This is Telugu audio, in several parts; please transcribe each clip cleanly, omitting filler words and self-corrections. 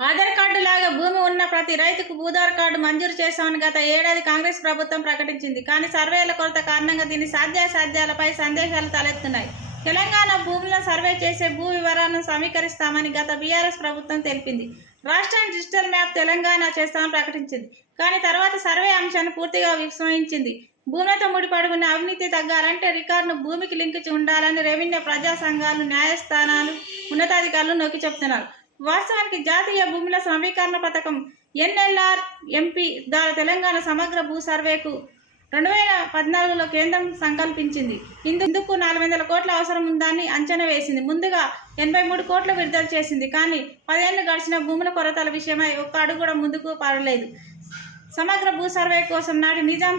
ఆధార్ కార్డు లాగా భూమి ఉన్న ప్రతి రైతుకు భూధార్ కార్డు మంజూరు చేశామని గత ఏడాది కాంగ్రెస్ ప్రభుత్వం ప్రకటించింది. కానీ సర్వేల కొరత కారణంగా దీని సాధ్యాసాధ్యాలపై సందేహాలు తలెత్తున్నాయి. తెలంగాణ భూములను సర్వే చేసే భూ వివరాలను సమీకరిస్తామని గత బీఆర్ఎస్ ప్రభుత్వం తెలిపింది. రాష్ట్రాన్ని డిజిటల్ మ్యాప్ తెలంగాణ చేస్తామని ప్రకటించింది. కానీ తర్వాత సర్వే అంశాన్ని పూర్తిగా విస్మరించింది. భూములతో ముడిపడి ఉన్న అవినీతి తగ్గాలంటే రికార్డును భూమికి లింకించి ఉండాలని రెవెన్యూ ప్రజా సంఘాలు, న్యాయస్థానాలు, ఉన్నతాధికారులు నొక్కి చెబుతున్నారు. వాస్తవానికి జాతీయ భూముల సమీకరణ పథకం ఎన్ఎల్ఆర్ ఎంపీ ద్వారా తెలంగాణ సమగ్ర భూ సర్వేకు 2014లో కేంద్రం సంకల్పించింది. ఇందుకు 400 కోట్ల అవసరం ఉందని అంచనా వేసింది. ముందుగా 83 కోట్లు విడుదల చేసింది. కానీ 10 ఏళ్లు గడిచిన భూముల కొరతల విషయమై ఒక్క అడుగు కూడా ముందుకు పడలేదు. సమగ్ర భూ సర్వే కోసం నాటి నిజాం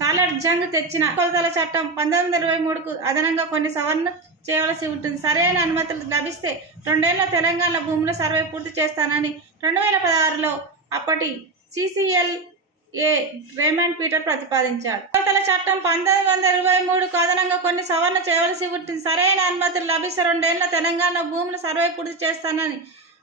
సాలర్ జంగ్ తెచ్చిన కొలతల చట్టం 1923కు అదనంగా కొన్ని సవరణ చేయవలసి ఉంటుంది. సరైన అనుమతులు లభిస్తే 2 ఏళ్ల తెలంగాణ భూముల సర్వే పూర్తి చేస్తానని 2016లో అప్పటి CCLA రేమండ్ పీటర్ ప్రతిపాదించాడు. కొలతల చట్టం 1923కు అదనంగా కొన్ని సవరణ చేయవలసి ఉంటుంది. సరైన అనుమతులు లభిస్తే 2 ఏళ్ల తెలంగాణ భూముల సర్వే పూర్తి చేస్తానని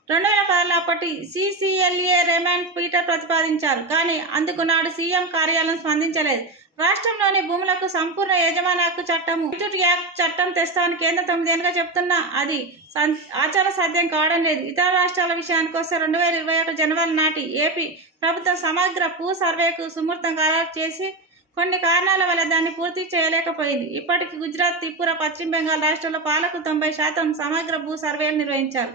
2016లో అప్పటి CCLA రేమండ్ పీటర్ ప్రతిపాదించారు. కానీ అందుకు నాడు సీఎం కార్యాలయం స్పందించలేదు. రాష్ట్రంలోని భూములకు సంపూర్ణ యజమాని హక్కు చట్టం యాక్ట్ చట్టం తెస్తామని కేంద్రం 9 ఏళ్ళుగా చెప్తున్నా అది ఆచార సాధ్యం కావడం లేదు. ఇతర రాష్ట్రాల విషయానికి వస్తే 2021 జనవరి నాటి ఏపీ ప్రభుత్వం సమగ్ర భూ సర్వేకు సుముహూర్తం ఖరారు చేసి కొన్ని కారణాల వల్ల దాన్ని పూర్తి చేయలేకపోయింది. ఇప్పటికీ గుజరాత్, త్రిపుర, పశ్చిమ బెంగాల్ రాష్ట్రాల పాలకు 90% సమగ్ర భూ సర్వేలు నిర్వహించారు.